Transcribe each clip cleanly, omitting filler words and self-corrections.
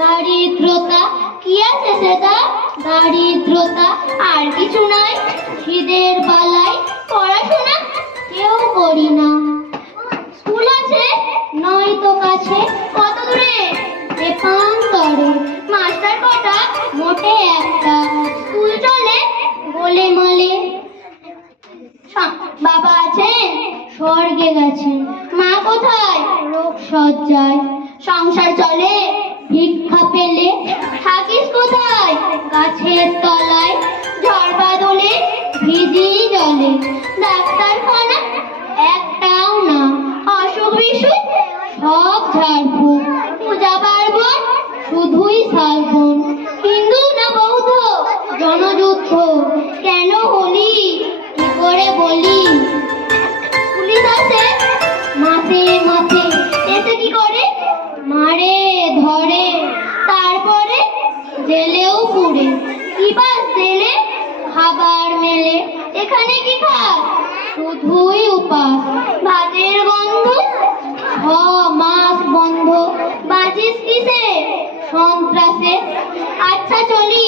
দারিদ্রতা কি আছে সেটা? দারিদ্রতা আর কিছু নয়। খিদের বালাই পড়াশোনা কেউ করি না। স্কুল আছে নয় তো কাছে, কত দূরে একান্তরে। মাস্টার কটা মোটে একটা, স্কুল চলে গোলে মালে। বাবা আছেন স্বর্গে গেছেন, মা কোথায় রোগ সজ্জায়। সংসার চলে ভিক্ষা পেলে, থাকিস কোথায় গাছের তলায়। ঝড় বাদলে ভিজি জলে, ডাক্তারখানা একটাও না। অসুখ বিসুখ সব ঝাড়ফুঁক, পূজা পার্বণ শুধুই শালবন। হিন্দু না বৌদ্ধ জনযুদ্ধ কেন হলি কি করে বলি। পুলিশ আসে মাসে মাসে, এসে কি করে মারে ধরে, তারপরে জেলেও পুড়ে। কি বাস জেলে খাবার মেলে, এখানে কি খাস শুধুই উপাস। ভাতের গন্ধ 6 মাস বন্ধ, বাঁচিস কিসে সন্ত্রাসে। আচ্ছা চলি,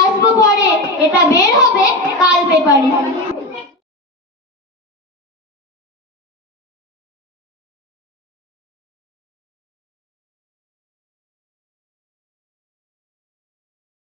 আসবো পরে, এটা বের হবে কাল পেপারে।